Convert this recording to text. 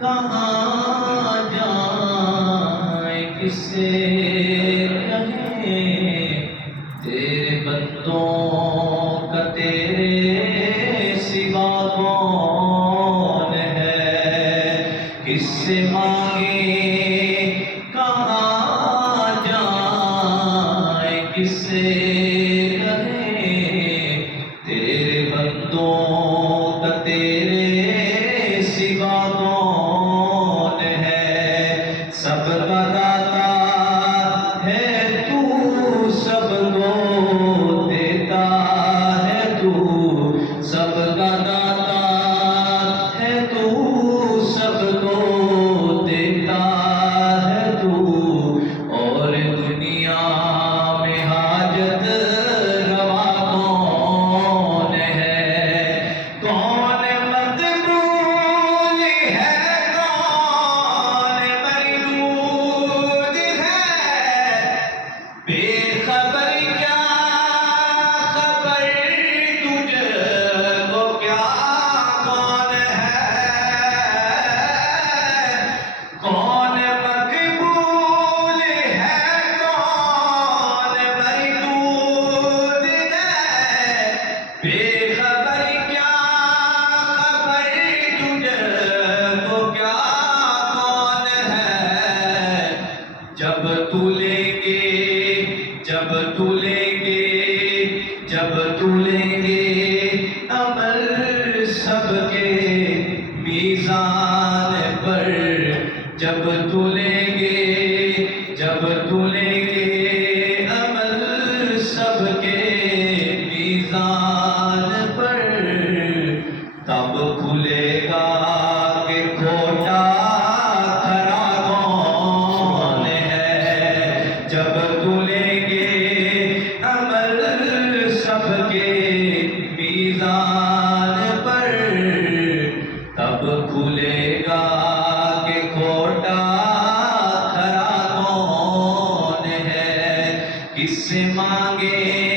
کہاں جائیں کس سے کہیں تیرے بندوں کا تیرے سوا کون ہے، کس سے مانگیں کہاں جائیں کس سے کہیں تیرے بندوں کا تیرے سوا کون ہے، سب کا داتا ہے تو، سب کو دیتا ہے تو، سب کا داتا ہے تو، سب کو دیتا ہے تو، اور دنیا میں حاجت روا کون ہے، کون مقبول ہے کون مردود ہے، بے خبر کیا خبر تجھ کو کیا کون ہے، کون مقبول ہے کون مردود ہے، بے خبر کیا خبر تجھ کو کیا کون ہے، جب تو لیں گے جب تو لیں گے جب تو لیں گے عمل سب کے میزان پر، جب تو لیں گے جب تو لیں گے عمل سب کے میزان پر، تب کھلے گا کہ کھوٹا کھرا کون ہے، جب تو لیں گے عمل سب کے میزان پر، تب کھلے گا کہ کھوٹا کھرا کون ہے، کس سے مانگے